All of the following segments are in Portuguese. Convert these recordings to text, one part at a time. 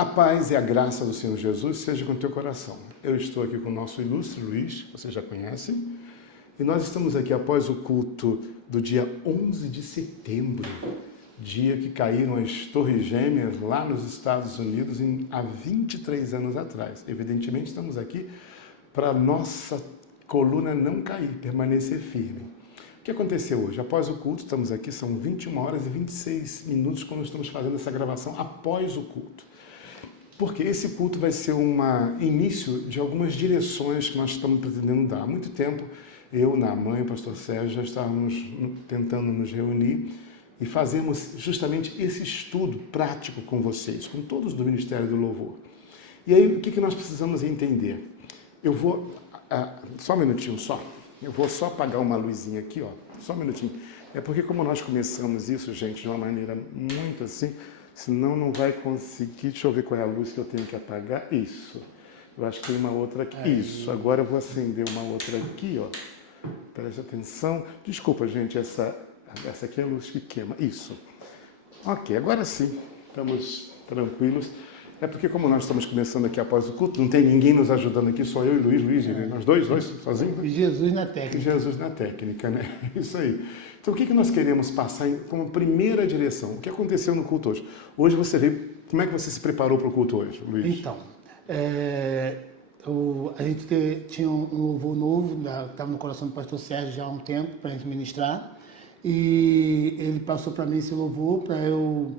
A paz e a graça do Senhor Jesus seja com o teu coração. Eu estou aqui com o nosso ilustre Luiz, você já conhece, e nós estamos aqui após o culto do dia 11 de setembro, dia que caíram as Torres Gêmeas lá nos Estados Unidos há 23 anos atrás. Evidentemente, estamos aqui para a nossa coluna não cair, permanecer firme. O que aconteceu hoje? Após o culto, estamos aqui, são 21 horas e 26 minutos quando estamos fazendo essa gravação após o culto. Porque esse culto vai ser um início de algumas direções que nós estamos pretendendo dar. Há muito tempo, eu, Naaman e o pastor Sérgio já estávamos tentando nos reunir e fazermos justamente esse estudo prático com vocês, com todos do Ministério do Louvor. E aí, o que nós precisamos entender? Eu vou... só um minutinho, só. Eu vou só apagar uma luzinha aqui, ó. Só um minutinho. É porque como nós começamos isso, gente, de uma maneira muito assim... Senão não vai conseguir. Deixa eu ver qual é a luz que eu tenho que apagar. Isso. Eu acho que tem uma outra aqui. Isso. Agora eu vou acender uma outra aqui, ó. Preste atenção. Desculpa, gente, essa aqui é a luz que queima. Isso. Ok, agora sim. Estamos tranquilos. É porque como nós estamos começando aqui após o culto, não tem ninguém nos ajudando aqui, só eu e Luiz, nós dois sozinhos. Né? E Jesus na técnica. E Jesus na técnica, né? Isso aí. Então, o que nós queremos passar como primeira direção? O que aconteceu no culto hoje? Hoje você veio... Como é que você se preparou para o culto hoje, Luiz? Então, a gente tinha um louvor novo, estava no coração do pastor Sérgio já há um tempo para a gente ministrar, e ele passou para mim esse louvor para eu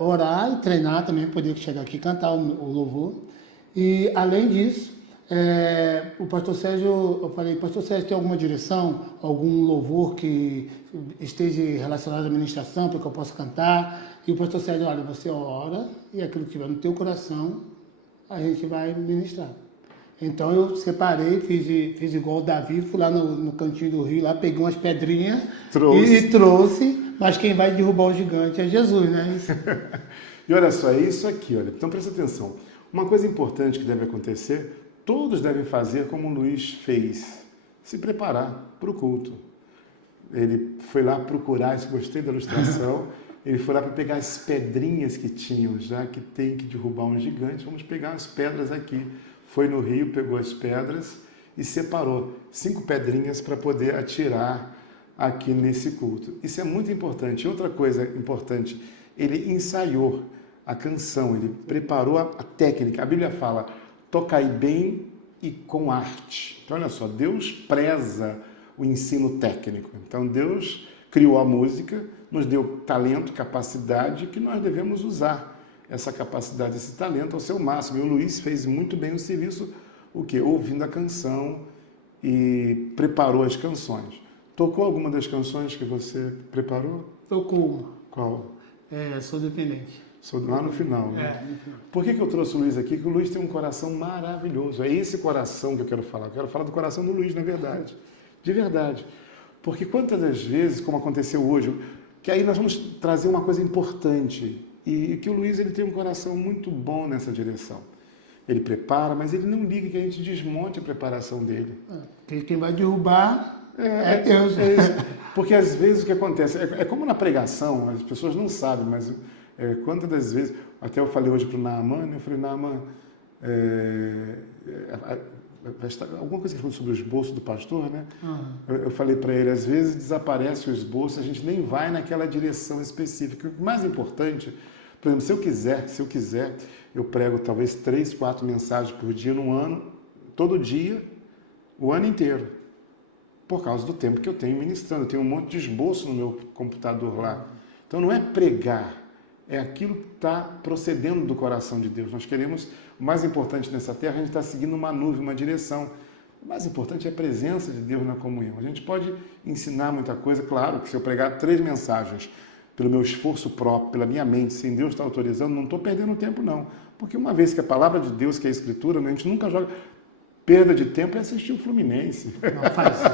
orar e treinar também, poder chegar aqui e cantar o louvor. E, além disso, o pastor Sérgio, eu falei, pastor Sérgio, tem alguma direção, algum louvor que esteja relacionado à ministração, para que eu possa cantar? E o pastor Sérgio, olha, você ora e aquilo que estiver no teu coração, a gente vai ministrar. Então eu separei, fiz igual o Davi, fui lá no cantinho do rio, lá peguei umas pedrinhas e trouxe, mas quem vai derrubar o gigante é Jesus, né? E olha só, é isso aqui, olha, então presta atenção. Uma coisa importante que deve acontecer, todos devem fazer como o Luiz fez, se preparar para o culto. Ele foi lá procurar, gostei da ilustração, ele foi lá para pegar as pedrinhas que tinham, já que tem que derrubar um gigante, vamos pegar as pedras aqui. Foi no rio, pegou as pedras e separou 5 pedrinhas para poder atirar aqui nesse culto. Isso é muito importante. Outra coisa importante, ele ensaiou a canção, ele preparou a técnica. A Bíblia fala, tocai bem e com arte. Então, olha só, Deus preza o ensino técnico. Então, Deus criou a música, nos deu talento, capacidade, que nós devemos usar essa capacidade, esse talento ao seu máximo. E o Luiz fez muito bem o serviço, o quê? Ouvindo a canção e preparou as canções. Tocou alguma das canções que você preparou? Tocou uma. Qual? Sou dependente. Lá no final, né? No final. Por que eu trouxe o Luiz aqui? Porque o Luiz tem um coração maravilhoso. É esse coração que eu quero falar. Eu quero falar do coração do Luiz, na verdade. De verdade. Porque quantas das vezes, como aconteceu hoje, que aí nós vamos trazer uma coisa importante. E que o Luiz ele tem um coração muito bom nessa direção. Ele prepara, mas ele não liga que a gente desmonte a preparação dele. Quem vai derrubar é Deus. Porque às vezes o que acontece, é como na pregação, as pessoas não sabem, mas quantas das vezes, até eu falei hoje para o Naaman, eu falei, Naaman, alguma coisa que falou sobre o esboço do pastor, né? Eu falei para ele, às vezes desaparece o esboço, a gente nem vai naquela direção específica. O mais importante, por exemplo, se eu quiser, eu prego talvez 3, 4 mensagens por dia no ano, todo dia, o ano inteiro, por causa do tempo que eu tenho ministrando. Eu tenho um monte de esboço no meu computador lá. Então não é pregar, é aquilo que está procedendo do coração de Deus. Nós queremos, o mais importante nessa terra, a gente está seguindo uma nuvem, uma direção. O mais importante é a presença de Deus na comunhão. A gente pode ensinar muita coisa, claro, que se eu pregar 3 mensagens pelo meu esforço próprio, pela minha mente, sem Deus estar autorizando, não estou perdendo tempo, não. Porque uma vez que a palavra de Deus, que é a Escritura, a gente nunca joga... Perda de tempo é assistir o Fluminense. Não faz isso,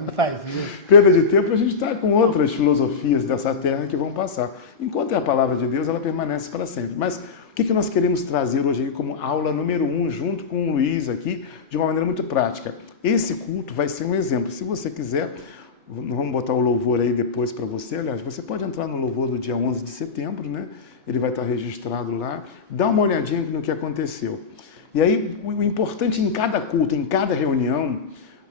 não faz isso. Perda de tempo a gente está com outras filosofias dessa terra que vão passar. Enquanto é a palavra de Deus, ela permanece para sempre. Mas o que nós queremos trazer hoje aqui como aula número 1, junto com o Luiz aqui, de uma maneira muito prática? Esse culto vai ser um exemplo. Se você quiser, vamos botar o louvor aí depois para você. Aliás, você pode entrar no louvor do dia 11 de setembro, né? ele vai estar registrado lá. Dá uma olhadinha no que aconteceu. E aí, o importante em cada culto, em cada reunião,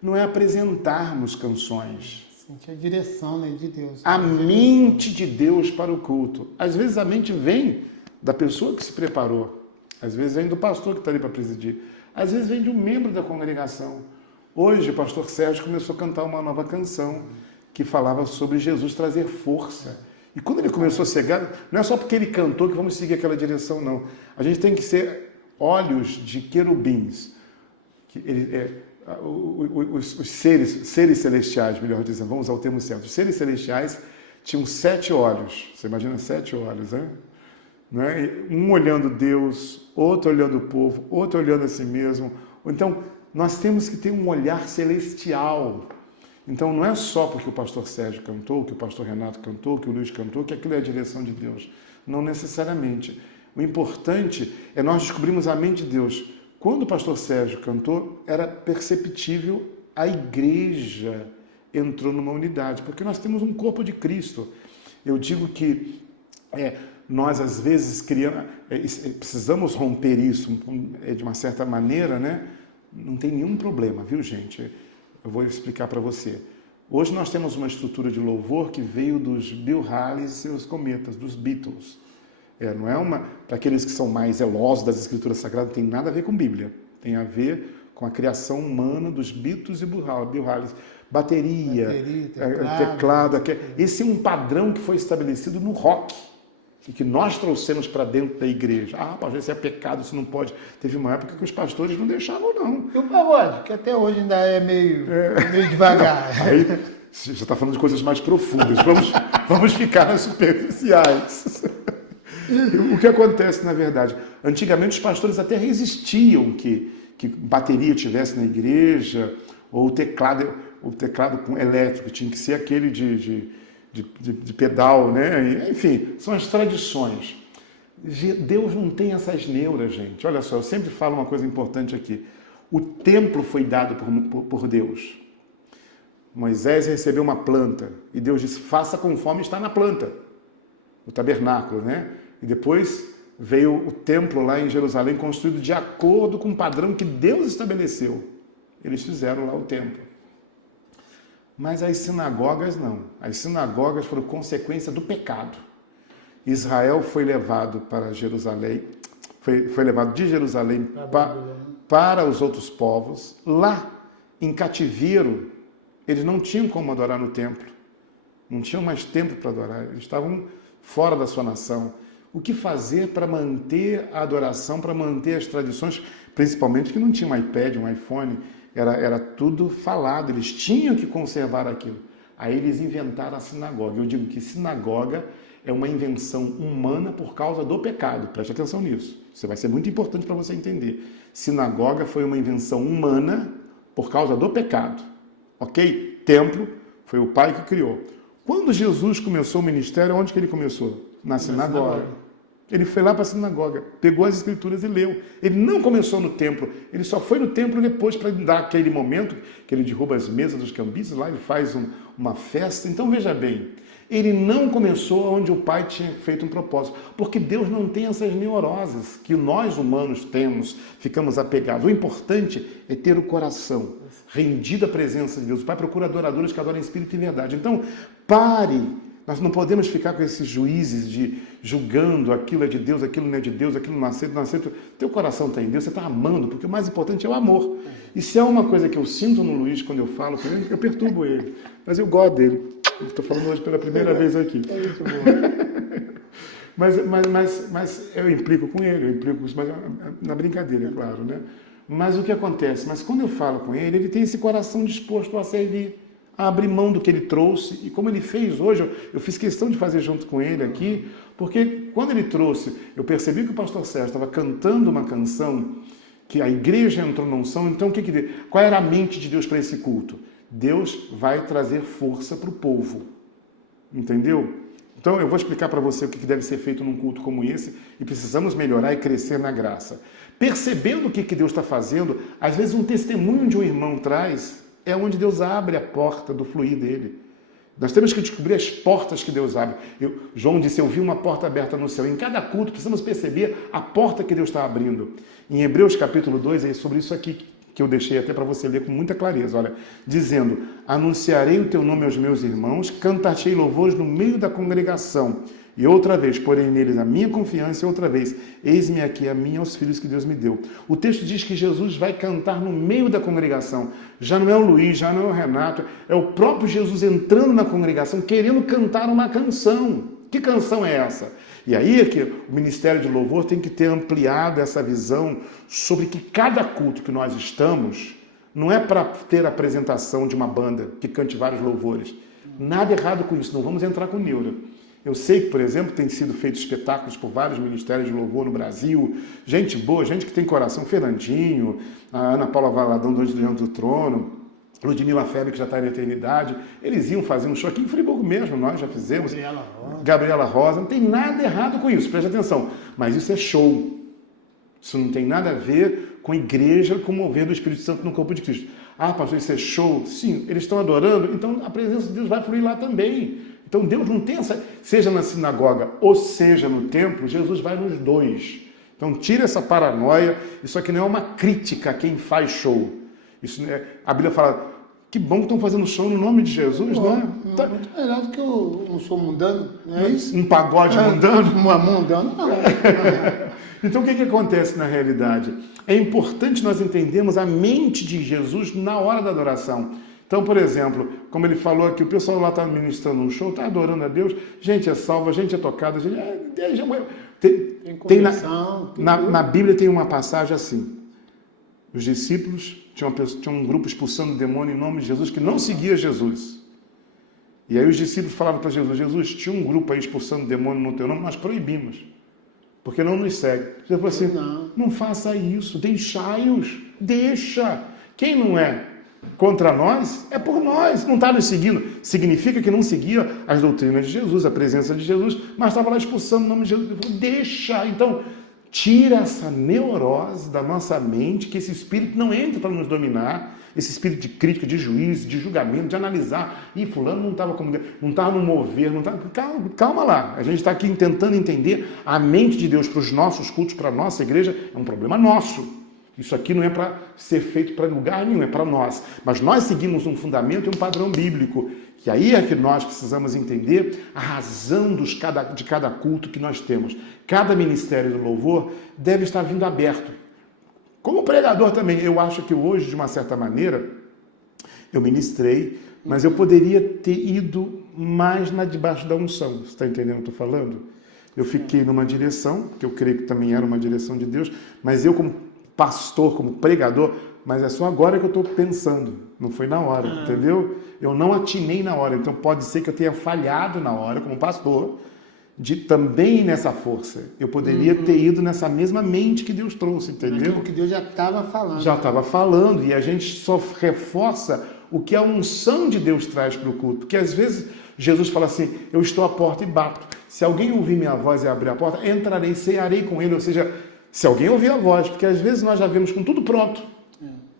não é apresentarmos canções. Sentir a direção, né, de Deus. A mente de Deus para o culto. Às vezes a mente vem da pessoa que se preparou. Às vezes vem do pastor que está ali para presidir. Às vezes vem de um membro da congregação. Hoje o pastor Sérgio começou a cantar uma nova canção que falava sobre Jesus trazer força. E quando ele começou a cegar, não é só porque ele cantou que vamos seguir aquela direção, não. A gente tem que ser olhos de querubins. Os seres celestiais, melhor dizendo, vamos usar o termo certo. Os seres celestiais tinham 7 olhos. Você imagina 7 olhos, né? Não é? Um olhando Deus, outro olhando o povo, outro olhando a si mesmo. Então, nós temos que ter um olhar celestial. Então, não é só porque o pastor Sérgio cantou, que o pastor Renato cantou, que o Luiz cantou, que aquilo é a direção de Deus. Não necessariamente. O importante é nós descobrirmos a mente de Deus. Quando o pastor Sérgio cantou, era perceptível a igreja entrou numa unidade, porque nós temos um corpo de Cristo. Eu digo que nós, às vezes, precisamos romper isso de uma certa maneira, né? Não tem nenhum problema, viu, gente? Eu vou explicar para você. Hoje nós temos uma estrutura de louvor que veio dos Bill Haley e seus cometas, dos Beatles. Não é para aqueles que são mais zelosos das Escrituras Sagradas, não tem nada a ver com Bíblia. Tem a ver com a criação humana dos Beatles e Bill Haley. Bateria, teclado. Esse é um padrão que foi estabelecido no rock e que nós trouxemos para dentro da igreja. Pastor, isso é pecado, isso não pode. Teve uma época que os pastores não deixavam, não. E o pagode, que até hoje ainda é meio devagar. Aí, você já está falando de coisas mais profundas. Vamos ficar nas superficiais. O que acontece, na verdade? Antigamente, os pastores até resistiam que bateria tivesse na igreja, ou o teclado elétrico tinha que ser aquele de pedal, né? Enfim, são as tradições. Deus não tem essas neuras, gente. Olha só, eu sempre falo uma coisa importante aqui. O templo foi dado por Deus. Moisés recebeu uma planta e Deus disse, faça conforme está na planta. O tabernáculo, né? E depois veio o templo lá em Jerusalém construído de acordo com o padrão que Deus estabeleceu. Eles fizeram lá o templo. Mas as sinagogas não. As sinagogas foram consequência do pecado. Israel foi levado para Jerusalém, foi levado de Jerusalém para os outros povos. Lá, em cativeiro, eles não tinham como adorar no templo. Não tinham mais templo para adorar. Eles estavam fora da sua nação. O que fazer para manter a adoração, para manter as tradições, principalmente que não tinha um iPad, um iPhone, era tudo falado, eles tinham que conservar aquilo. Aí eles inventaram a sinagoga. Eu digo que sinagoga é uma invenção humana por causa do pecado. Preste atenção nisso. Isso vai ser muito importante para você entender. Sinagoga foi uma invenção humana por causa do pecado. Ok? Templo foi o Pai que criou. Quando Jesus começou o ministério, onde que ele começou? Na sinagoga. Ele foi lá para a sinagoga, pegou as escrituras e leu. Ele não começou no templo, ele só foi no templo depois para dar aquele momento que ele derruba as mesas dos cambistas, lá ele faz uma festa. Então veja bem, ele não começou onde o Pai tinha feito um propósito, porque Deus não tem essas neuroses que nós humanos temos, ficamos apegados. O importante é ter o coração rendido à presença de Deus. O Pai procura adoradores que adoram em espírito e verdade. Então pare. Nós não podemos ficar com esses juízes de julgando aquilo é de Deus, aquilo não é de Deus, aquilo não aceita, não aceita. Teu coração está em Deus, você está amando, porque o mais importante é o amor. E se há uma coisa que eu sinto no Luiz quando eu falo com ele, eu perturbo ele. Mas eu gosto dele. Estou falando hoje pela primeira vez aqui. É isso, bom. Mas eu implico com ele, eu implico mas na brincadeira, é claro, né? Mas o que acontece? Mas quando eu falo com ele, ele tem esse coração disposto a servir, a abrir mão do que ele trouxe, e como ele fez hoje, eu fiz questão de fazer junto com ele aqui, porque quando ele trouxe, eu percebi que o pastor Sérgio estava cantando uma canção, que a igreja entrou na unção, então qual era a mente de Deus para esse culto? Deus vai trazer força para o povo, entendeu? Então eu vou explicar para você o que deve ser feito num culto como esse, e precisamos melhorar e crescer na graça. Percebendo o que Deus está fazendo, às vezes um testemunho de um irmão traz, é onde Deus abre a porta do fluir dele. Nós temos que descobrir as portas que Deus abre. João disse, eu vi uma porta aberta no céu. Em cada culto precisamos perceber a porta que Deus está abrindo. Em Hebreus capítulo 2, é sobre isso aqui que eu deixei até para você ler com muita clareza. Olha, dizendo, anunciarei o teu nome aos meus irmãos, cantar-te louvores no meio da congregação. E outra vez, porém neles a minha confiança, e outra vez, eis-me aqui a mim aos filhos que Deus me deu. O texto diz que Jesus vai cantar no meio da congregação. Já não é o Luiz, já não é o Renato, é o próprio Jesus entrando na congregação, querendo cantar uma canção. Que canção é essa? E aí é que o Ministério de Louvor tem que ter ampliado essa visão sobre que cada culto que nós estamos não é para ter a apresentação de uma banda que cante vários louvores. Nada errado com isso, não vamos entrar com neura. Eu sei que, por exemplo, tem sido feitos espetáculos por vários ministérios de louvor no Brasil, gente boa, gente que tem coração, Fernandinho, a Ana Paula Valadão do Anjo do Trono, Ludmila Febre, que já está na eternidade, eles iam fazer um show aqui em Friburgo mesmo, nós já fizemos. Gabriela Rosa, não tem nada errado com isso, preste atenção, mas isso é show. Isso não tem nada a ver com igreja, com o mover do Espírito Santo no corpo de Cristo. Ah, pastor, isso é show? Sim, eles estão adorando, então a presença de Deus vai fluir lá também. Então Deus não tem essa, seja na sinagoga ou seja no templo, Jesus vai nos dois. Então tira essa paranoia, isso aqui não é uma crítica a quem faz show. Isso a Bíblia fala, que bom que estão fazendo show no nome de Jesus, não é? Muito melhor do que um show mundano, não é isso? Um pagode mundano? Mundano, não. Então o que acontece na realidade? É importante nós entendermos a mente de Jesus na hora da adoração. Então, por exemplo, como ele falou aqui, o pessoal lá está ministrando um show, está adorando a Deus, gente é salva, gente é tocada, gente na Bíblia tem uma passagem assim, os discípulos tinham um grupo expulsando o demônio em nome de Jesus que não seguia Jesus. E aí os discípulos falaram para Jesus, Jesus, tinha um grupo aí expulsando o demônio no teu nome, nós proibimos, porque não nos segue. Jesus falou assim, não faça isso, deixai-os, deixa. Quem não é contra nós, é por nós, não está nos seguindo. Significa que não seguia as doutrinas de Jesus, a presença de Jesus, mas estava lá expulsando o nome de Jesus. Ele falou, deixa. Então, tira essa neurose da nossa mente, que esse espírito não entre para nos dominar, esse espírito de crítica, de juízo, de julgamento, de analisar. Ih, fulano não estava no mover, não estava... Calma lá, a gente está aqui tentando entender a mente de Deus para os nossos cultos, para a nossa igreja, é um problema nosso. Isso aqui não é para ser feito para lugar nenhum, é para nós. Mas nós seguimos um fundamento e um padrão bíblico. E aí é que nós precisamos entender a razão de cada culto que nós temos. Cada ministério do louvor deve estar vindo aberto. Como pregador também, eu acho que hoje, de uma certa maneira, eu ministrei, mas eu poderia ter ido mais debaixo da unção. Você está entendendo o que eu estou falando? Eu fiquei numa direção, que eu creio que também era uma direção de Deus, mas eu como pastor, como pregador, mas é só agora que eu estou pensando, não foi na hora, entendeu? Eu não atinei na hora, então pode ser que eu tenha falhado na hora, como pastor, de também nessa força. Eu poderia ter ido nessa mesma mente que Deus trouxe, entendeu? Aquilo que Deus já estava falando. Já estava falando, e a gente só reforça o que a unção de Deus traz para o culto, porque às vezes Jesus fala assim, eu estou à porta e bato. Se alguém ouvir minha voz e abrir a porta, entrarei, cearei com ele, ou seja, se alguém ouvir a voz, porque às vezes nós já vemos com tudo pronto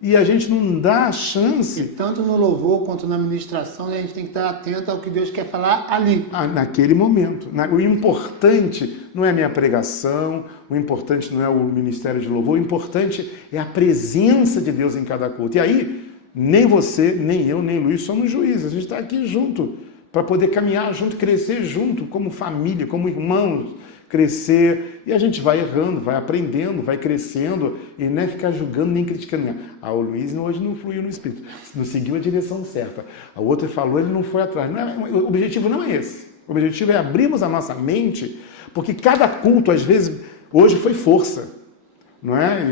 e a gente não dá a chance. E tanto no louvor quanto na ministração, a gente tem que estar atento ao que Deus quer falar ali. Naquele momento. O importante não é a minha pregação, o importante não é o ministério de louvor, o importante é a presença de Deus em cada culto. E aí, nem você, nem eu, nem Luiz somos juízes, a gente está aqui junto, para poder caminhar junto, crescer junto, como família, como irmãos, crescer, e a gente vai errando, vai aprendendo, vai crescendo, e não é ficar julgando nem criticando. O Luiz hoje não fluiu no Espírito, não seguiu a direção certa. A outra falou, ele não foi atrás. O objetivo não é esse. O objetivo é abrirmos a nossa mente, porque cada culto, às vezes, hoje foi força. Não é?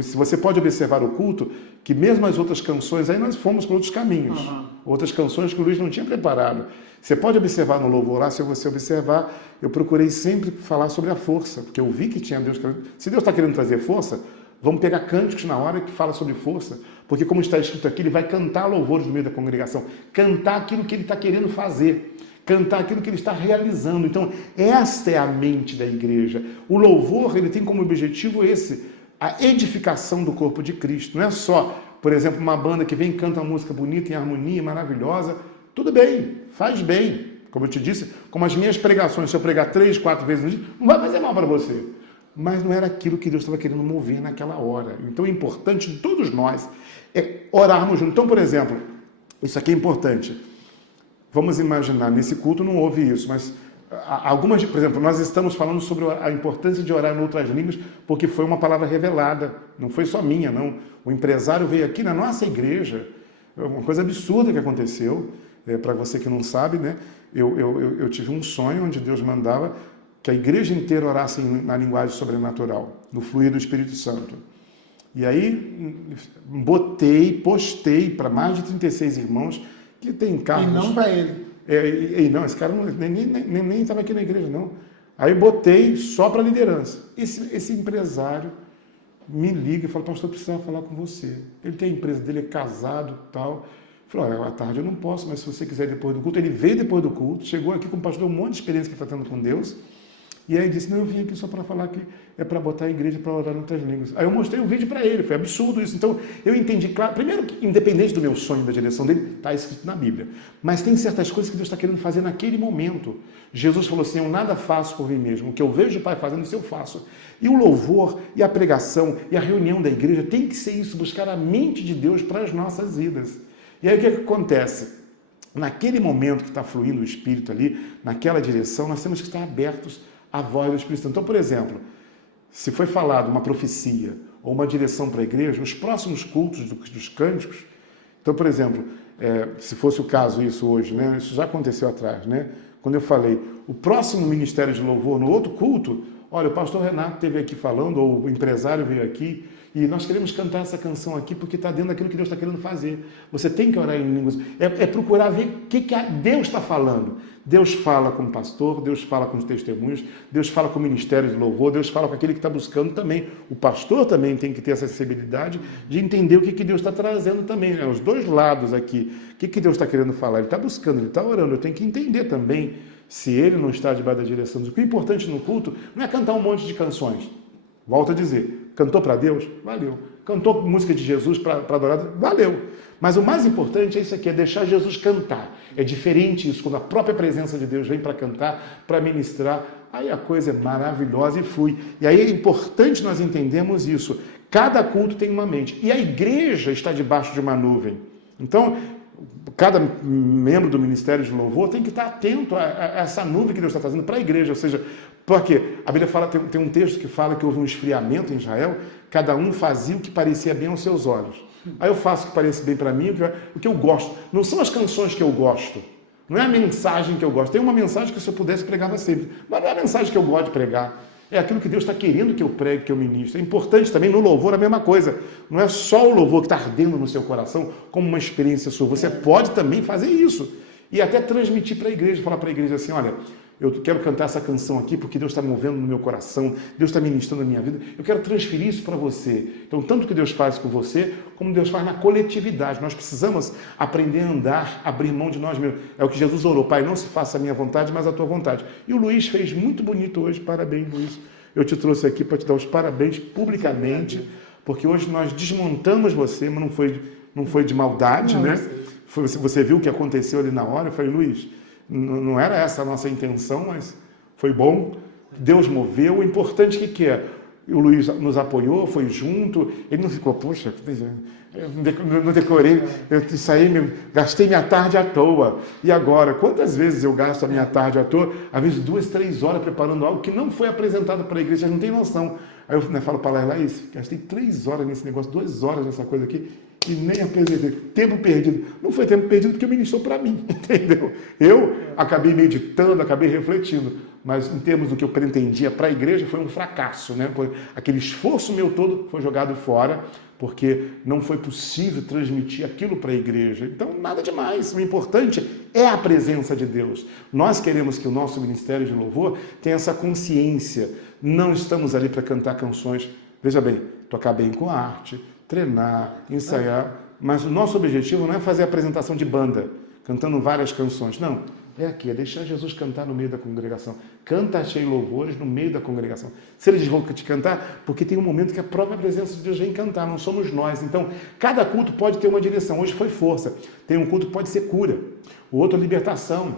Se você pode observar o culto, que mesmo as outras canções, aí nós fomos para outros caminhos. Outras canções que o Luiz não tinha preparado. Você pode observar no louvor lá, se você observar, eu procurei sempre falar sobre a força, porque eu vi que tinha Deus querendo. Se Deus está querendo trazer força, vamos pegar cânticos na hora que fala sobre força, porque como está escrito aqui, ele vai cantar louvores no meio da congregação, cantar aquilo que ele está querendo fazer, cantar aquilo que ele está realizando. Então, esta é a mente da igreja. O louvor, ele tem como objetivo esse, a edificação do corpo de Cristo. Não é só, por exemplo, uma banda que vem e canta uma música bonita, em harmonia, maravilhosa, Tudo bem, faz bem. Como eu te disse, como as minhas pregações, se eu pregar 3, 4 vezes no dia, não vai fazer mal para você. Mas não era aquilo que Deus estava querendo mover naquela hora. Então, o importante de todos nós é orarmos juntos. Então, por exemplo, isso aqui é importante. Vamos imaginar, nesse culto não houve isso, mas algumas, por exemplo, nós estamos falando sobre a importância de orar em outras línguas, porque foi uma palavra revelada, não foi só minha, não. O empresário veio aqui na nossa igreja, uma coisa absurda que aconteceu, para você que não sabe, né? Eu tive um sonho onde Deus mandava que a igreja inteira orasse na linguagem sobrenatural, no fluir do Espírito Santo. E aí postei para mais de 36 irmãos que tem carros. E não para ele. Não, esse cara nem estava aqui na igreja, não. Aí botei só para a liderança. Esse empresário me liga e fala, pastor, eu precisava falar com você. Ele tem a empresa dele, é casado e tal. Falou, à tarde eu não posso, mas se você quiser ir depois do culto. Ele veio depois do culto, chegou aqui com o pastor, um monte de experiência que está tendo com Deus. E aí disse, não, eu vim aqui só para falar que é para botar a igreja para orar em outras línguas. Aí eu mostrei o vídeo para ele, foi absurdo isso. Então, eu entendi, claro, primeiro que independente do meu sonho, da direção dele, está escrito na Bíblia. Mas tem certas coisas que Deus está querendo fazer naquele momento. Jesus falou assim, eu nada faço por mim mesmo, o que eu vejo o Pai fazendo, isso eu faço. E o louvor, e a pregação, e a reunião da igreja tem que ser isso, buscar a mente de Deus para as nossas vidas. E aí o que acontece? Naquele momento que está fluindo o Espírito ali, naquela direção, nós temos que estar abertos à voz do Espírito Santo. Então, por exemplo, se foi falado uma profecia ou uma direção para a igreja, os próximos cultos dos cânticos, então, por exemplo, se fosse o caso isso hoje, né? Isso já aconteceu atrás, né? Quando eu falei, o próximo ministério de louvor no outro culto, olha, o pastor Renato esteve aqui falando, ou o empresário veio aqui, e nós queremos cantar essa canção aqui porque está dentro daquilo que Deus está querendo fazer. Você tem que orar em línguas. É procurar ver o que Deus está falando. Deus fala com o pastor, Deus fala com os testemunhos, Deus fala com o ministério de louvor, Deus fala com aquele que está buscando também. O pastor também tem que ter essa sensibilidade de entender o que Deus está trazendo também. Né? Os dois lados aqui. O que Deus está querendo falar? Ele está buscando, ele está orando. Eu tenho que entender também se ele não está debaixo da direção. O que é importante no culto não é cantar um monte de canções. Volto a dizer, cantou para Deus? Valeu. Cantou música de Jesus para adorar? Valeu. Mas o mais importante é isso aqui, é deixar Jesus cantar. É diferente isso, quando a própria presença de Deus vem para cantar, para ministrar, aí a coisa é maravilhosa e flui. E aí é importante nós entendermos isso. Cada culto tem uma mente. E a igreja está debaixo de uma nuvem. Então, cada membro do Ministério de Louvor tem que estar atento a essa nuvem que Deus está fazendo para a igreja. Ou seja, porque a Bíblia fala, tem um texto que fala que houve um esfriamento em Israel, cada um fazia o que parecia bem aos seus olhos. Aí eu faço o que parece bem para mim, o que eu gosto. Não são as canções que eu gosto, não é a mensagem que eu gosto. Tem uma mensagem que se eu pudesse pregava sempre, mas não é a mensagem que eu gosto de pregar. É aquilo que Deus está querendo que eu pregue, que eu ministre. É importante também no louvor a mesma coisa. Não é só o louvor que está ardendo no seu coração como uma experiência sua. Você pode também fazer isso. E até transmitir para a igreja, falar para a igreja assim, olha, eu quero cantar essa canção aqui porque Deus está movendo no meu coração, Deus está ministrando na minha vida, eu quero transferir isso para você. Então, tanto que Deus faz com você, como Deus faz na coletividade. Nós precisamos aprender a andar, abrir mão de nós mesmos. É o que Jesus orou, Pai, não se faça a minha vontade, mas a tua vontade. E o Luiz fez muito bonito hoje, parabéns, Luiz. Eu te trouxe aqui para te dar os parabéns publicamente, porque hoje nós desmontamos você, mas não foi de maldade, né? Você viu o que aconteceu ali na hora, eu falei, Luiz, não era essa a nossa intenção, mas foi bom, Deus moveu. O importante que é? O Luiz nos apoiou, foi junto, ele não ficou, poxa, eu não decorei, eu saí, gastei minha tarde à toa. E agora, quantas vezes eu gasto a minha tarde à toa? Às vezes 2, 3 horas preparando algo que não foi apresentado para a igreja, vocês não têm noção. Aí eu falo para ela, Laís, gastei 3 horas nesse negócio, 2 horas nessa coisa aqui, e nem apresentei. Tempo perdido. Não foi tempo perdido porque ministrou para mim, entendeu? Eu acabei meditando, acabei refletindo, mas em termos do que eu pretendia para a igreja, foi um fracasso, né? Aquele esforço meu todo foi jogado fora, porque não foi possível transmitir aquilo para a igreja. Então, nada demais. O importante é a presença de Deus. Nós queremos que o nosso ministério de louvor tenha essa consciência. Não estamos ali para cantar canções, veja bem, tocar bem com a arte, treinar, ensaiar, mas o nosso objetivo não é fazer apresentação de banda, cantando várias canções, não. é aqui, é deixar Jesus cantar no meio da congregação. Canta-te em louvores no meio da congregação. Se eles vão te cantar, porque tem um momento que a própria presença de Deus vem cantar, não somos nós. Então, cada culto pode ter uma direção. Hoje foi força. Tem um culto que pode ser cura, o outro libertação,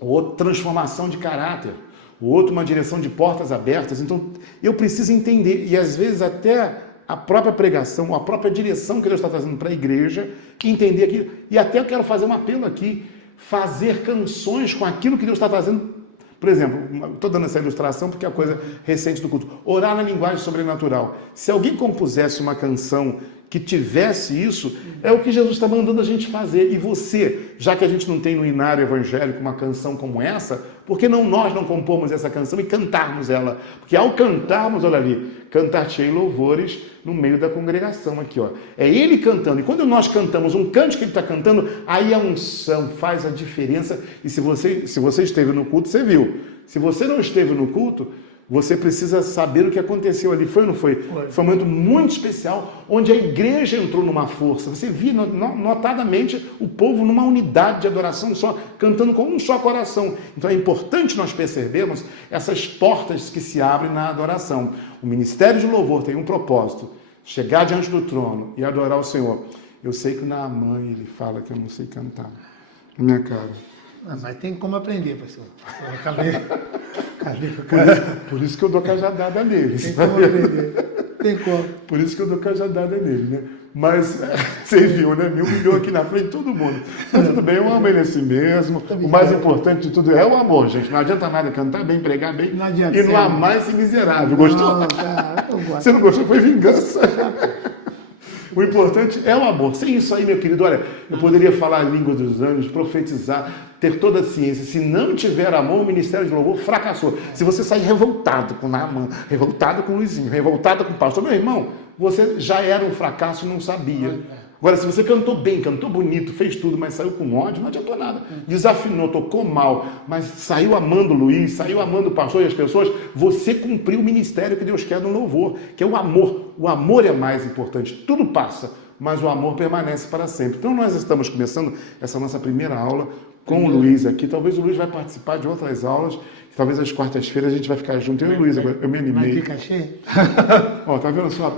o outro transformação de caráter, o outro uma direção de portas abertas. Então, eu preciso entender, e às vezes até a própria pregação, a própria direção que Deus está trazendo para a igreja, entender aquilo. E até eu quero fazer um apelo aqui, fazer canções com aquilo que Deus está trazendo. Por exemplo, estou dando essa ilustração porque é a coisa recente do culto. Orar na linguagem sobrenatural. Se alguém compusesse uma canção que tivesse isso, é o que Jesus está mandando a gente fazer. E você, já que a gente não tem no inário evangélico uma canção como essa, por que não nós não compomos essa canção e cantarmos ela? Porque ao cantarmos, olha ali, cantar-te-ei louvores no meio da congregação aqui, ó. É ele cantando. E quando nós cantamos um cântico que ele está cantando, aí a unção faz a diferença. E se você esteve no culto, você viu. Se você não esteve no culto, você precisa saber o que aconteceu ali. Foi ou não foi? Foi um momento muito especial, onde a igreja entrou numa força. Você viu notadamente o povo numa unidade de adoração só, cantando com um só coração. Então é importante nós percebermos essas portas que se abrem na adoração. O ministério de louvor tem um propósito: chegar diante do trono e adorar o Senhor. Eu sei que o Naamã, ele fala que eu não sei cantar. Na minha cara. Mas tem como aprender, pastor. Por isso que eu dou cajadada neles. Tem como aprender. Tem como. Por isso que eu dou cajadada nele, né? Mas você viu, né? Me humilhou aqui na frente de todo mundo. Mas tudo bem, eu amo ele assim mesmo. O mais importante de tudo é o amor, gente. Não adianta nada cantar bem, pregar bem Não adianta e não amar esse miserável. Gostou? Não, cara, eu gosto. Você não gostou? Foi vingança. O importante é o amor. Sem isso aí, meu querido, olha, eu poderia falar a língua dos anjos, profetizar, ter toda a ciência. Se não tiver amor, o ministério de louvor fracassou. Se você sair revoltado com Naamã, revoltado com Luizinho, revoltado com o pastor, meu irmão, você já era um fracasso e não sabia. Agora, se você cantou bem, cantou bonito, fez tudo, mas saiu com ódio, não adiantou nada. Desafinou, tocou mal, mas saiu amando o Luiz, saiu amando o pastor e as pessoas, você cumpriu o ministério que Deus quer no louvor, que é o amor. O amor é mais importante. Tudo passa, mas o amor permanece para sempre. Então, nós estamos começando essa nossa primeira aula com o Luiz aqui. Talvez o Luiz vai participar de outras aulas. Talvez às quartas-feiras a gente vai ficar junto. Eu e o Luiz, eu me animei. Mas fica cheio? Ó, tá vendo só?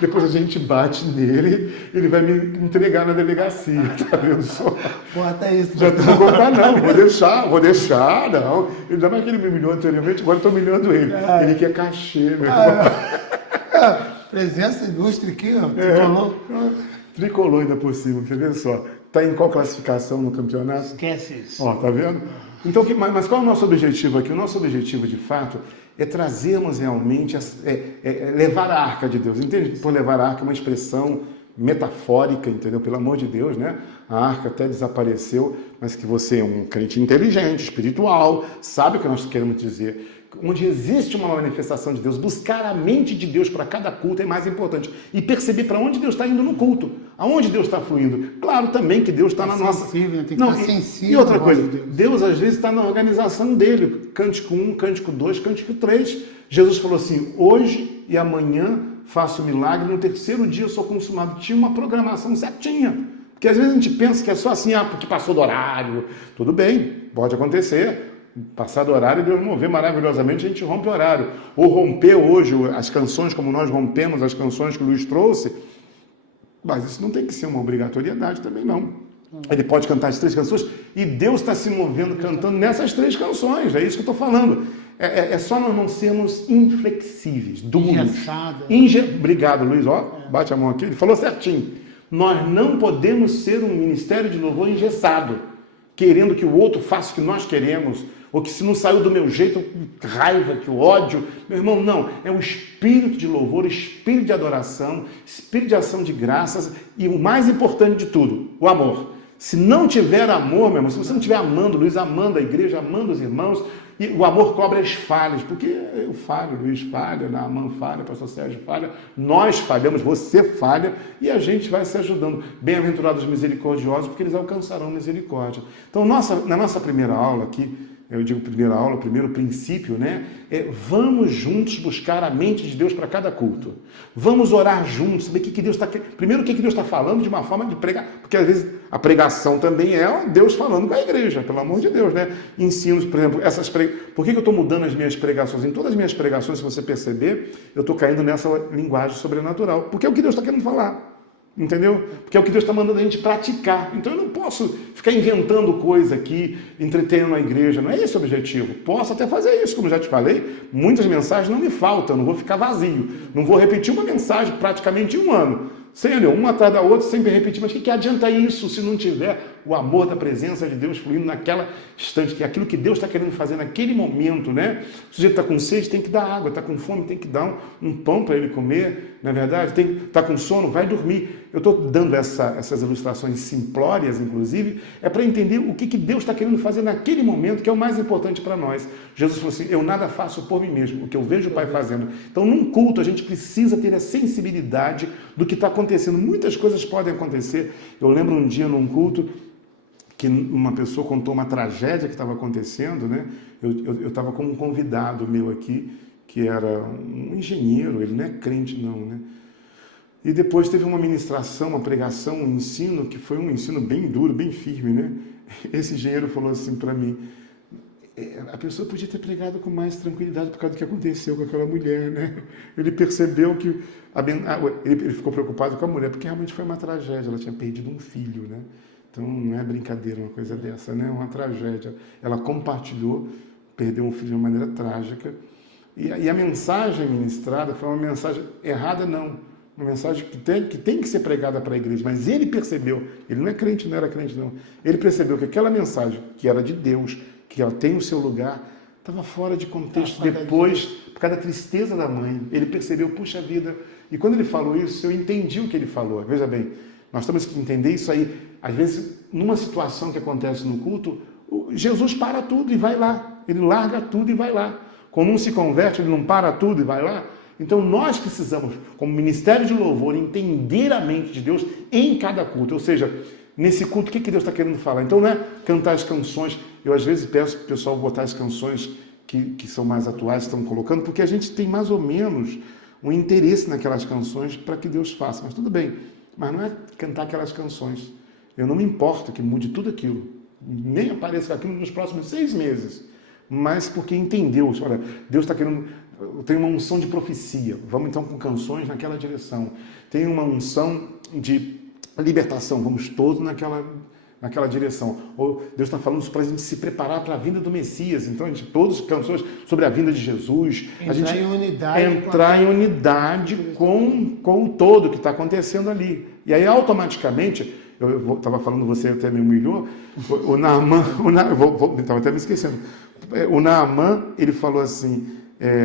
Depois a gente bate nele, ele vai me entregar na delegacia. Tá vendo só? Bota isso. Já não vou contar, não. Vou deixar, não. Ainda mais que ele me humilhou anteriormente, agora eu tô humilhando ele. Ele quer cachê, meu irmão. Presença ilustre aqui, ó. Tricolor. Tricolor ainda por cima, quer ver só? Tá em qual classificação no campeonato? Esquece isso. Ó, tá vendo? Então, mas qual é o nosso objetivo aqui? O nosso objetivo, de fato, é trazermos realmente, levar a arca de Deus. Entende? Por levar a arca é uma expressão metafórica, entendeu? Pelo amor de Deus, né? A arca até desapareceu, mas que você é um crente inteligente, espiritual, sabe o que nós queremos dizer. Onde existe uma manifestação de Deus, buscar a mente de Deus para cada culto é mais importante. E perceber para onde Deus está indo no culto, aonde Deus está fluindo. Claro também que Deus está na nossa... Sensível, tem que estar sensível. E outra coisa, Deus às vezes está na organização dele. Cântico 1, Cântico 2, Cântico 3. Jesus falou assim, hoje e amanhã faço milagre, no terceiro dia eu sou consumado. Tinha uma programação certinha. Porque às vezes a gente pensa que é só assim, porque passou do horário. Tudo bem, pode acontecer. Passar do horário, Deus mover maravilhosamente, a gente rompe o horário. Ou romper hoje as canções, como nós rompemos as canções que o Luiz trouxe, mas isso não tem que ser uma obrigatoriedade também, não. Ele pode cantar as 3 canções e Deus está se movendo, cantando nessas 3 canções, é isso que eu estou falando. É só nós não sermos inflexíveis, duros. Obrigado, Luiz, ó, bate a mão aqui, ele falou certinho. Nós não podemos ser um ministério de louvor engessado, querendo que o outro faça o que nós queremos, ou que se não saiu do meu jeito, raiva, que o ódio. Meu irmão, não. É o espírito de louvor, espírito de adoração, espírito de ação de graças e o mais importante de tudo, o amor. Se não tiver amor, meu irmão, se você não estiver amando Luiz, amando a igreja, amando os irmãos, e o amor cobre as falhas, porque eu falho, Luiz falha, Naamã falha, pastor Sérgio falha, nós falhamos, você falha, e a gente vai se ajudando. Bem-aventurados misericordiosos, porque eles alcançarão misericórdia. Então, na nossa primeira aula aqui, eu digo primeira aula, o primeiro princípio, né? Vamos juntos buscar a mente de Deus para cada culto. Vamos orar juntos, saber o que Deus está... Primeiro, o que Deus está falando de uma forma de pregar, porque às vezes a pregação também é Deus falando com a igreja, pelo amor de Deus, né? Ensinos, por exemplo, por que eu estou mudando as minhas pregações? Em todas as minhas pregações, se você perceber, eu estou caindo nessa linguagem sobrenatural, porque é o que Deus está querendo falar. Entendeu? Porque é o que Deus está mandando a gente praticar. Então eu não posso ficar inventando coisa aqui, entretendo a igreja. Não é esse o objetivo. Posso até fazer isso, como já te falei. Muitas mensagens não me faltam, não vou ficar vazio. Não vou repetir uma mensagem praticamente em um ano. Sério, uma atrás da outra, sempre repetir. Mas o que adianta isso se não tiver o amor da presença de Deus fluindo naquela instante? Que é aquilo que Deus está querendo fazer naquele momento, né? O sujeito está com sede, tem que dar água. Está com fome, tem que dar um pão para ele comer. Não é verdade? Está com sono, vai dormir. Eu estou dando essas ilustrações simplórias, inclusive, é para entender o que Deus está querendo fazer naquele momento, que é o mais importante para nós. Jesus falou assim, eu nada faço por mim mesmo, o que eu vejo o Pai fazendo. Então, num culto, a gente precisa ter a sensibilidade do que está acontecendo. Muitas coisas podem acontecer. Eu lembro um dia num culto que uma pessoa contou uma tragédia que estava acontecendo, né? Eu estava com um convidado meu aqui, que era um engenheiro, ele não é crente não, né? E depois teve uma ministração, uma pregação, um ensino, que foi um ensino bem duro, bem firme, né? Esse engenheiro falou assim para mim, a pessoa podia ter pregado com mais tranquilidade por causa do que aconteceu com aquela mulher, né? Ele percebeu que... Ele ficou preocupado com a mulher, porque realmente foi uma tragédia, ela tinha perdido um filho, né? Então não é brincadeira uma coisa dessa, né? É uma tragédia. Ela compartilhou, perdeu um filho de uma maneira trágica, e a mensagem ministrada foi uma mensagem errada, não. Uma mensagem que tem que ser pregada para a igreja, mas ele percebeu, ele não é crente, não era crente não, ele percebeu que aquela mensagem, que era de Deus, que ela tem o seu lugar, estava fora de contexto depois, por causa da tristeza da mãe. Ele percebeu, puxa vida, e quando ele falou isso, eu entendi o que ele falou. Veja bem, nós temos que entender isso aí. Às vezes, numa situação que acontece no culto, Jesus para tudo e vai lá, ele larga tudo e vai lá. Quando um se converte, ele não para tudo e vai lá. Então nós precisamos, como ministério de louvor, entender a mente de Deus em cada culto. Ou seja, nesse culto, o que Deus está querendo falar? Então não é cantar as canções. Eu às vezes peço para o pessoal botar as canções que são mais atuais, estão colocando, porque a gente tem mais ou menos um interesse naquelas canções para que Deus faça. Mas tudo bem, mas não é cantar aquelas canções. Eu não me importo que mude tudo aquilo. Nem apareça aquilo nos próximos 6 meses. Mas porque entendeu. Olha, Deus está querendo... Tem uma unção de profecia, vamos então com canções naquela direção. Tem uma unção de libertação, vamos todos naquela direção. Ou Deus está falando isso para a gente se preparar para a vinda do Messias. Então, a gente, todas as canções sobre a vinda de Jesus. Entrar em unidade com o todo que está acontecendo ali. E aí, automaticamente, eu estava falando, você até me humilhou, o Naamã, estava até me esquecendo. O Naamã, ele falou assim...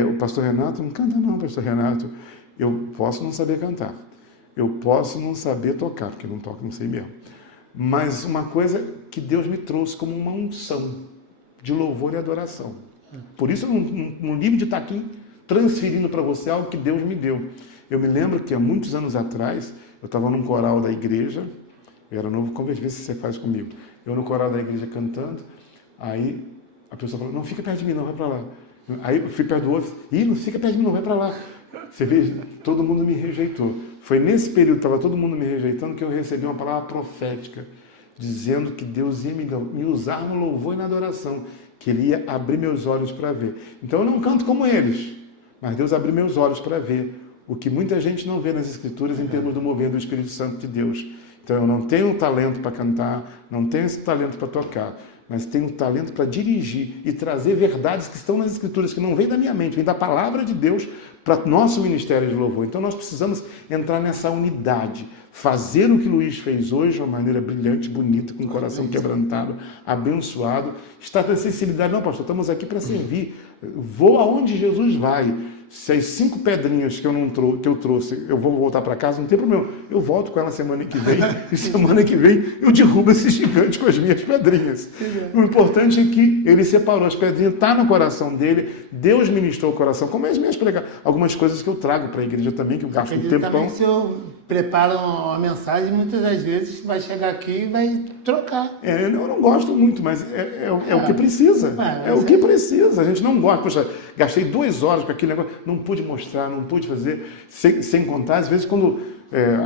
o pastor Renato, não canta não, pastor Renato. Eu posso não saber cantar. Eu posso não saber tocar, porque não toco, não sei mesmo. Mas uma coisa que Deus me trouxe como uma unção de louvor e adoração. Por isso, no livro de estar aqui transferindo para você algo que Deus me deu. Eu me lembro que há muitos anos atrás, eu estava num coral da igreja, eu era novo convite, vê se você faz comigo. Eu no coral da igreja cantando, aí a pessoa falou, não, fica perto de mim não, vai para lá. Aí eu fui perto do outro, não fica perto de mim não, vai para lá. Você vê, todo mundo me rejeitou. Foi nesse período que estava todo mundo me rejeitando que eu recebi uma palavra profética, dizendo que Deus ia me usar no louvor e na adoração, que Ele ia abrir meus olhos para ver. Então eu não canto como eles, mas Deus abriu meus olhos para ver o que muita gente não vê nas Escrituras em termos do mover do Espírito Santo de Deus. Então eu não tenho talento para cantar, não tenho esse talento para tocar, mas tenho talento para dirigir e trazer verdades que estão nas Escrituras, que não vêm da minha mente, vêm da palavra de Deus para nosso ministério de louvor. Então nós precisamos entrar nessa unidade, fazer o que Luiz fez hoje de uma maneira brilhante, bonita, com o coração quebrantado, abençoado, estar na sensibilidade. Não, pastor, estamos aqui para servir. Vou aonde Jesus vai. Se as 5 pedrinhas que eu trouxe, eu vou voltar para casa, não tem problema. Eu volto com ela semana que vem, e semana que vem eu derrubo esse gigante com as minhas pedrinhas. O importante é que ele separou as pedrinhas, está no coração dele, Deus ministrou o coração, como as minhas pregações, algumas coisas que eu trago para a igreja também, que eu gasto um tempão. preparam a mensagem, muitas das vezes vai chegar aqui e vai trocar. Eu não gosto muito, mas é o que precisa. É o que precisa. A gente não gosta. Poxa, gastei 2 horas com aquele negócio, não pude mostrar, não pude fazer, sem contar, às vezes quando,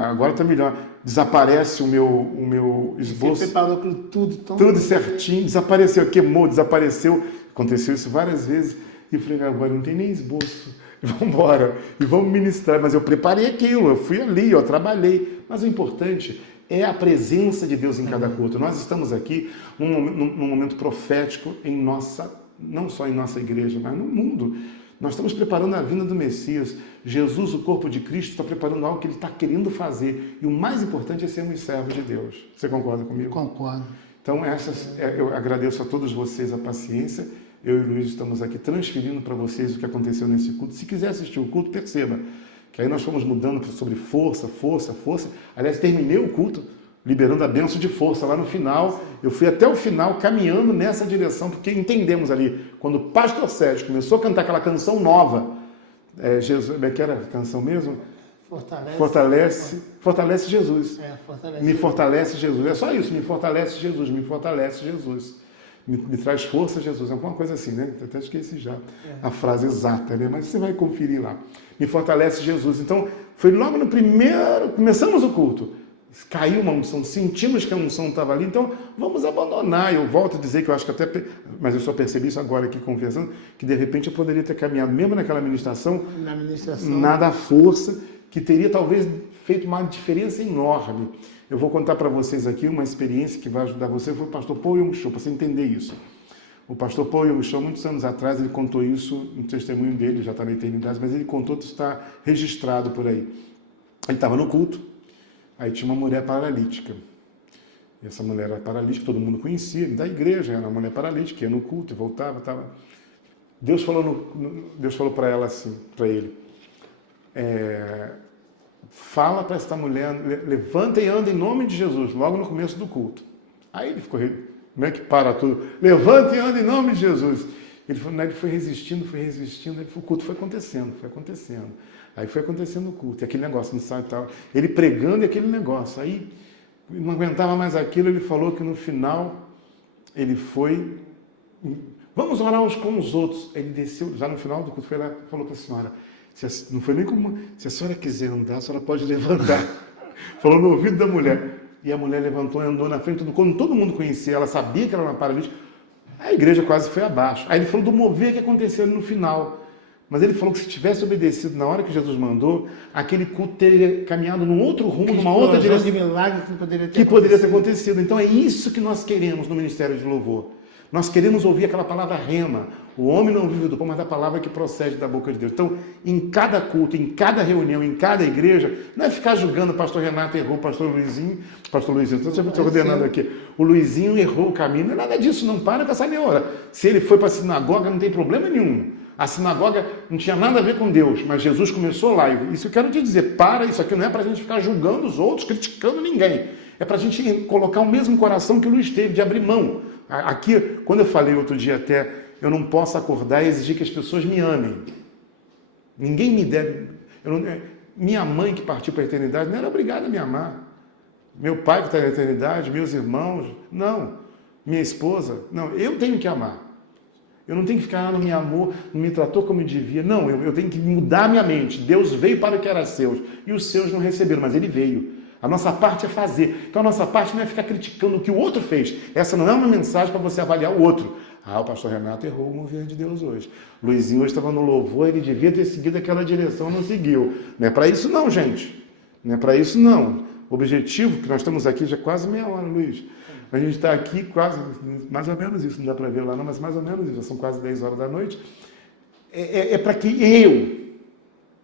agora está melhor, desaparece o meu esboço. Você preparou tudo certinho, desapareceu, queimou, desapareceu. Aconteceu isso várias vezes. E eu falei, agora não tem nem esboço. Vamos embora, e vamos ministrar. Mas eu preparei aquilo, eu fui ali, eu trabalhei. Mas o importante é a presença de Deus em cada culto. Nós estamos aqui num momento profético não só em nossa igreja, mas no mundo. Nós estamos preparando a vinda do Messias. Jesus, o corpo de Cristo, está preparando algo que Ele está querendo fazer. E o mais importante é sermos servos de Deus. Você concorda comigo? Concordo. Então, eu agradeço a todos vocês a paciência. Eu e o Luiz estamos aqui transferindo para vocês o que aconteceu nesse culto. Se quiser assistir o culto, perceba que aí nós fomos mudando sobre força. Aliás, terminei o culto liberando a bênção de força lá no final. Eu fui até o final caminhando nessa direção, porque entendemos ali, quando o pastor Sérgio começou a cantar aquela canção nova, Jesus, como é que era a canção mesmo? Fortalece Jesus. Me fortalece Jesus. É só isso, me fortalece Jesus, me fortalece Jesus. Me traz força, Jesus. É alguma coisa assim, né? Eu até esqueci já a frase exata, né? Mas você vai conferir lá. Me fortalece, Jesus. Então, foi logo no primeiro... Começamos o culto. Caiu uma unção, sentimos que a unção estava ali. Então, vamos abandonar. Eu volto a dizer que eu acho que até... Mas eu só percebi isso agora aqui, confessando, que de repente eu poderia ter caminhado, mesmo naquela ministração, nada à força, que teria talvez feito uma diferença enorme. Eu vou contar para vocês aqui uma experiência que vai ajudar você. Foi o pastor Paul Yong-Cho, para você entender isso. O pastor Paul Yong-Cho, muitos anos atrás, ele contou isso, no testemunho dele, já está na eternidade, mas ele contou, isso está registrado por aí. Ele estava no culto, aí tinha uma mulher paralítica. E essa mulher era paralítica, todo mundo conhecia, da igreja, era uma mulher paralítica, ia no culto e voltava, estava... Deus falou para ela assim, para ele, fala para esta mulher, levanta e anda em nome de Jesus, logo no começo do culto. Aí ele ficou, como é que para tudo? Levanta e anda em nome de Jesus. Ele foi resistindo, aí o culto foi acontecendo. Aí foi acontecendo o culto, e aquele negócio, não sabe, tal. Ele pregando e aquele negócio. Aí não aguentava mais aquilo, ele falou que no final, ele foi, vamos orar uns com os outros. Ele desceu, já no final do culto, foi lá e falou para a senhora, não foi nem como, se a senhora quiser andar, a senhora pode levantar. Falou no ouvido da mulher. E a mulher levantou e andou na frente, quando todo mundo conhecia, ela sabia que ela era uma paralítica, a igreja quase foi abaixo. Aí ele falou do mover que aconteceu no final. Mas ele falou que se tivesse obedecido na hora que Jesus mandou, aquele culto teria caminhado num outro rumo, numa outra direção. De milagre que poderia ter acontecido. Então é isso que nós queremos no Ministério de Louvor. Nós queremos ouvir aquela palavra rema. O homem não vive do pão, mas da palavra que procede da boca de Deus. Então, em cada culto, em cada reunião, em cada igreja, não é ficar julgando o pastor Renato errou, o pastor Luizinho, estou ordenando aqui, o Luizinho errou o caminho. Não é nada disso, não para com essa neura. Se ele foi para a sinagoga, não tem problema nenhum. A sinagoga não tinha nada a ver com Deus, mas Jesus começou lá. Isso eu quero te dizer, isso aqui não é para a gente ficar julgando os outros, criticando ninguém. É para a gente colocar o mesmo coração que o Luiz teve, de abrir mão. Aqui, quando eu falei outro dia até, eu não posso acordar e exigir que as pessoas me amem. Ninguém me deve... minha mãe que partiu para a eternidade não era obrigada a me amar. Meu pai que está na eternidade, meus irmãos, não. Minha esposa, não. Eu tenho que amar. Eu não tenho que ficar, não me amou, não me tratou como eu devia. Não, eu tenho que mudar a minha mente. Deus veio para o que era seus. E os seus não receberam, mas Ele veio. A nossa parte é fazer. Então a nossa parte não é ficar criticando o que o outro fez. Essa não é uma mensagem para você avaliar o outro. O pastor Renato errou o mover de Deus hoje. Luizinho hoje estava no louvor, ele devia ter seguido aquela direção, não seguiu. Não é para isso não, gente. Não é para isso não. O objetivo, que nós estamos aqui já quase meia hora, Luiz. A gente está aqui quase, mais ou menos isso, não dá para ver lá não, mas mais ou menos isso, já são quase 10 horas da noite. É para que eu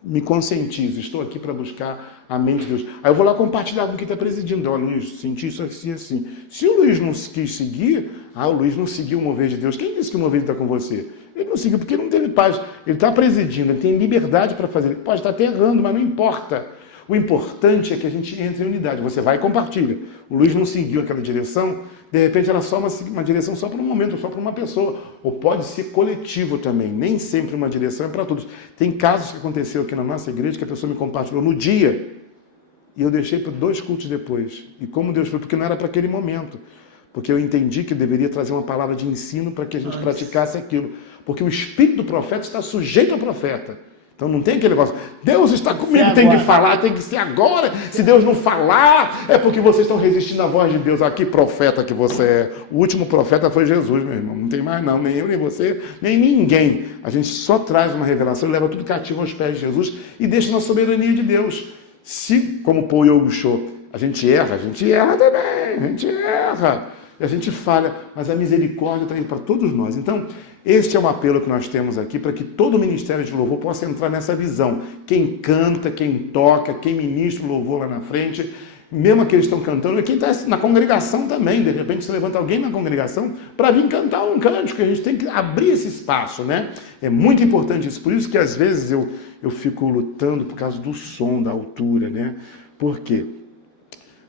me conscientize, estou aqui para buscar a mente de Deus. Aí eu vou lá compartilhar com quem está presidindo. Olha, Luiz, senti isso assim, assim. Se o Luiz não quis seguir, o Luiz não seguiu o mover de Deus. Quem disse que o mover está com você? Ele não seguiu porque ele não teve paz. Ele está presidindo, ele tem liberdade para fazer. Ele pode estar até errando, mas não importa. O importante é que a gente entre em unidade. Você vai e compartilha. O Luiz não seguiu aquela direção, de repente era só uma direção só para um momento, só para uma pessoa. Ou pode ser coletivo também. Nem sempre uma direção é para todos. Tem casos que aconteceu aqui na nossa igreja que a pessoa me compartilhou no dia. E eu deixei por 2 cultos depois. E como Deus foi, porque não era para aquele momento. Porque eu entendi que eu deveria trazer uma palavra de ensino para que a gente praticasse aquilo. Porque o espírito do profeta está sujeito ao profeta. Então não tem aquele negócio, Deus está comigo, tem que falar, tem que ser agora. Se Deus não falar, é porque vocês estão resistindo à voz de Deus. Ah, que profeta que você é. O último profeta foi Jesus, meu irmão. Não tem mais não, nem eu, nem você, nem ninguém. A gente só traz uma revelação e leva tudo cativo aos pés de Jesus e deixa na soberania de Deus. Se, como Paul Young Cho, a gente erra também, a gente erra. E a gente falha, mas a misericórdia está aí para todos nós. Então, este é um apelo que nós temos aqui para que todo o ministério de louvor possa entrar nessa visão. Quem canta, quem toca, quem ministra o louvor lá na frente, mesmo aqueles que estão cantando, e quem está na congregação também, de repente se levanta alguém na congregação para vir cantar um cântico, a gente tem que abrir esse espaço, né? É muito importante isso, por isso que às vezes eu fico lutando por causa do som, da altura, né? Por quê?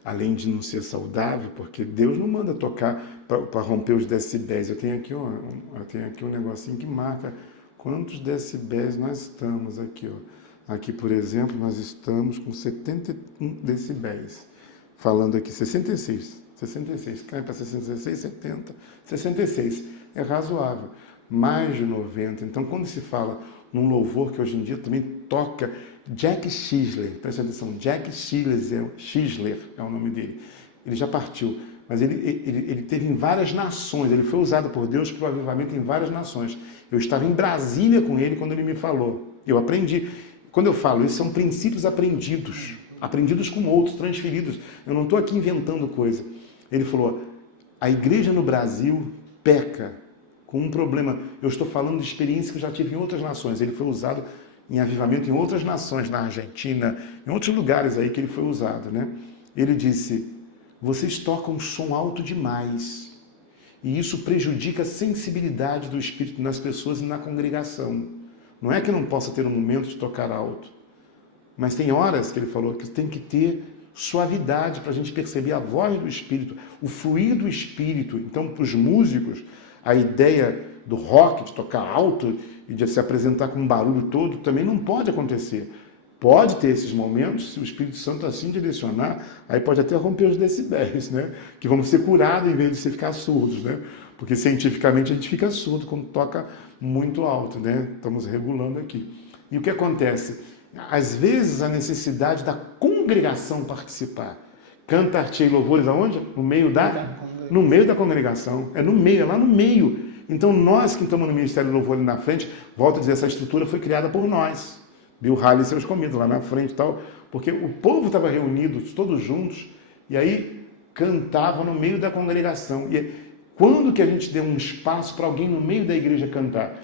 Além de não ser saudável, porque Deus não manda tocar para romper os decibéis. Eu tenho aqui um negocinho que marca quantos decibéis nós estamos aqui. Ó. Aqui, por exemplo, nós estamos com 71 decibéis. Falando aqui 66. Cai para 66, 70, 66. É razoável. Mais de 90. Então, quando se fala num louvor que hoje em dia também toca... Jack Schiller, presta atenção, Jack Schiller é o nome dele. Ele já partiu, mas ele teve em várias nações, ele foi usado por Deus para o avivamento em várias nações. Eu estava em Brasília com ele quando ele me falou. Eu aprendi. Quando eu falo isso, são princípios aprendidos com outros, transferidos. Eu não estou aqui inventando coisa. Ele falou, a igreja no Brasil peca com um problema. Eu estou falando de experiência que eu já tive em outras nações. Ele foi usado em avivamento em outras nações, na Argentina, em outros lugares aí que ele foi usado, né? Ele disse, vocês tocam som alto demais e isso prejudica a sensibilidade do Espírito nas pessoas e na congregação. Não é que não possa ter um momento de tocar alto, mas tem horas, que ele falou, que tem que ter suavidade para a gente perceber a voz do Espírito, o fluir do Espírito. Então, para os músicos, a ideia do rock, de tocar alto e de se apresentar com um barulho todo, também não pode acontecer. Pode ter esses momentos, se o Espírito Santo assim direcionar, aí pode até romper os decibéis, né? Que vamos ser curados em vez de se ficar surdos, né? Porque cientificamente a gente fica surdo quando toca muito alto, né? Estamos regulando aqui. E o que acontece? Às vezes a necessidade da congregação participar. Canta-te louvores aonde? No meio da congregação. É no meio, é lá no meio. Então, nós que estamos no Ministério do Louvor ali na frente, volto a dizer, essa estrutura foi criada por nós. Bill Haley e seus comidos lá na frente e tal, porque o povo estava reunido, todos juntos, e aí cantava no meio da congregação. E quando que a gente deu um espaço para alguém no meio da igreja cantar?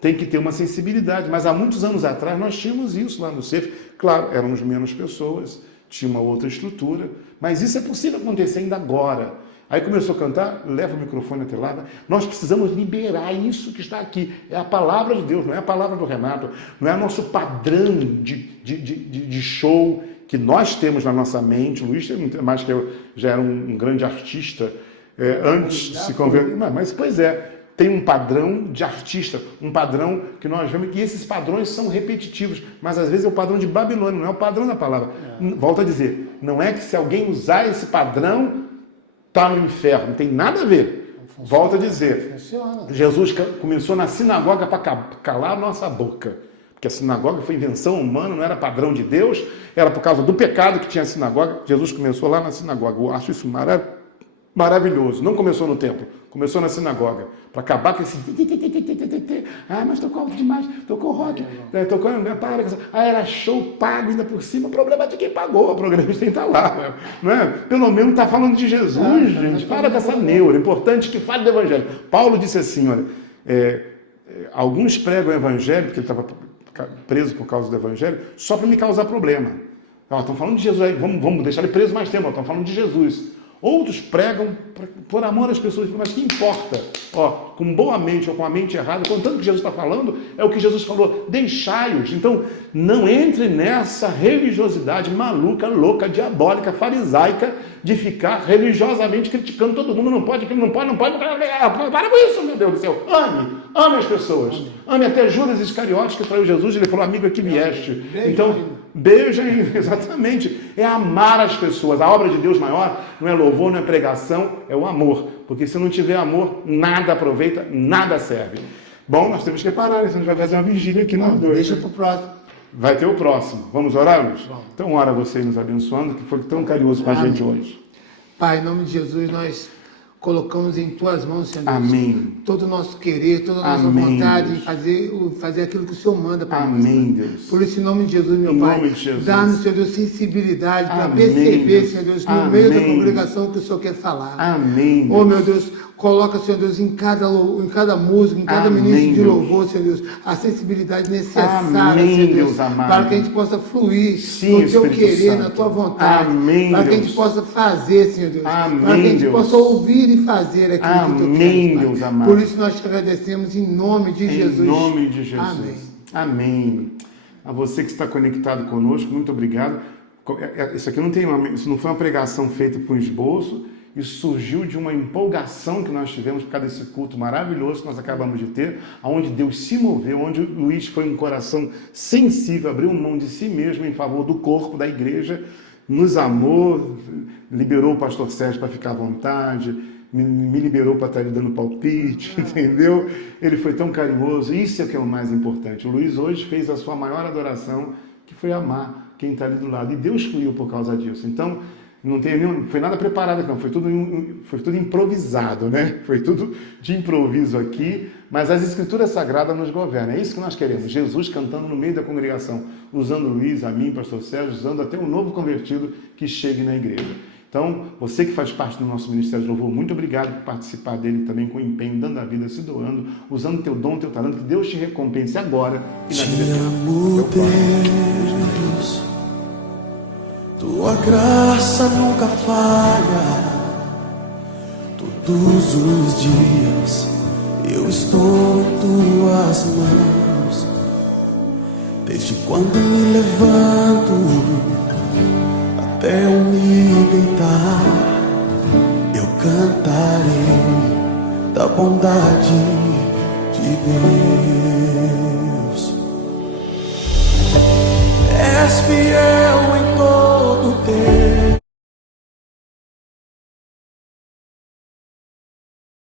Tem que ter uma sensibilidade. Mas há muitos anos atrás nós tínhamos isso lá no CEF. Claro, éramos menos pessoas, tinha uma outra estrutura, mas isso é possível acontecer ainda agora. Aí começou a cantar, leva o microfone até lá. Nós precisamos liberar isso que está aqui. É a palavra de Deus, não é a palavra do Renato, não é nosso padrão de show que nós temos na nossa mente. O Luiz tem muito mais que eu, já era um grande artista antes de se converter. Mas, pois é, tem um padrão de artista, um padrão que nós vemos, que esses padrões são repetitivos, mas às vezes é o padrão de Babilônia, não é o padrão da palavra. Volto a dizer, não é que se alguém usar esse padrão, está no inferno, não tem nada a ver. Volto a dizer, Jesus começou na sinagoga para calar a nossa boca, porque a sinagoga foi invenção humana, não era padrão de Deus, era por causa do pecado que tinha a sinagoga. Jesus começou lá na sinagoga. Eu acho isso maravilhoso. Não começou no templo, começou na sinagoga, para acabar com esse... Ah, mas tocou alto demais, tocou rock, tocou... era show pago ainda por cima, problema de quem pagou, o programista está lá, não é? Pelo menos está falando de Jesus, gente, para com essa neura, importante que fale do Evangelho. Paulo disse assim, olha, alguns pregam o Evangelho, porque ele estava preso por causa do Evangelho, só para me causar problema. Estão falando de Jesus, vamos deixar ele preso mais tempo, estão falando de Jesus. Outros pregam por amor às pessoas, mas que importa? Com boa mente ou com a mente errada, contanto que Jesus está falando, é o que Jesus falou, deixai-os. Então, não entre nessa religiosidade maluca, louca, diabólica, farisaica, de ficar religiosamente criticando todo mundo, não pode, para com isso, meu Deus do céu. Ame as pessoas. Ame até Judas Iscariotes, que traiu Jesus, ele falou, amigo, aqui vieste. Então, beija, exatamente. é amar as pessoas. A obra de Deus maior não é louvor, não é pregação, é o amor. Porque se não tiver amor, nada aproveita, nada serve. Bom, nós temos que parar, senão a gente vai fazer uma vigília aqui nós dois. Deixa para o próximo. Vai ter o próximo. Vamos orar, Luiz? Vamos. Então ora você nos abençoando, que foi tão carinhoso com a gente hoje. Pai, em nome de Jesus, nós colocamos em Tuas mãos, Senhor Deus, Amém. todo o nosso querer, toda a nossa Amém, vontade Deus. em fazer aquilo que o Senhor manda para nós. Amém, Deus. Por isso, em nome de Jesus, meu Em Pai, nome de Jesus. dá-nos, Senhor Deus, sensibilidade para Amém, perceber, Deus. Senhor Deus, no Amém. meio da congregação o que o Senhor quer falar. Amém, Deus. Oh, meu Deus, coloca, Senhor Deus, em cada música, em cada Amém, ministro de Deus. louvor, Senhor Deus, a sensibilidade necessária, Amém, Senhor Deus, Deus amado. para que a gente possa fluir Sim, no Teu Espírito querer, Santo. na Tua vontade, Amém, para que a Deus. gente possa fazer, Senhor Deus, Amém, para que a gente Deus. possa ouvir e fazer aquilo que Tu Amém, queres, Pai. Deus amado. Por isso nós te agradecemos em nome de Jesus. Em nome de Jesus. Amém. Amém. A você que está conectado conosco, muito obrigado. Isso aqui isso não foi uma pregação feita por esboço, isso surgiu de uma empolgação que nós tivemos por causa desse culto maravilhoso que nós acabamos de ter, onde Deus se moveu, onde Luiz foi um coração sensível, abriu mão de si mesmo em favor do corpo, da igreja, nos amou, liberou o pastor Sérgio para ficar à vontade, me liberou para estar lhe dando palpite, entendeu? Ele foi tão carinhoso, isso é que é o mais importante. O Luiz hoje fez a sua maior adoração, que foi amar quem está ali do lado, e Deus fluiu por causa disso. Então, não foi nada preparado, não, foi tudo improvisado, né? Foi tudo de improviso aqui, mas as Escrituras Sagradas nos governam, é isso que nós queremos, Jesus cantando no meio da congregação, usando o Luiz, a mim, pastor Sérgio, usando até um novo convertido que chegue na igreja. Então, você que faz parte do nosso Ministério de Louvor, muito obrigado por participar dele também com empenho, dando a vida, se doando, usando teu dom, teu talento, que Deus te recompense agora e na vida Te amo, Deus, tua graça nunca falha. Todos os dias eu estou em tuas mãos. Desde quando me levanto até eu me deitar, eu cantarei da bondade de Deus. És fiel em todo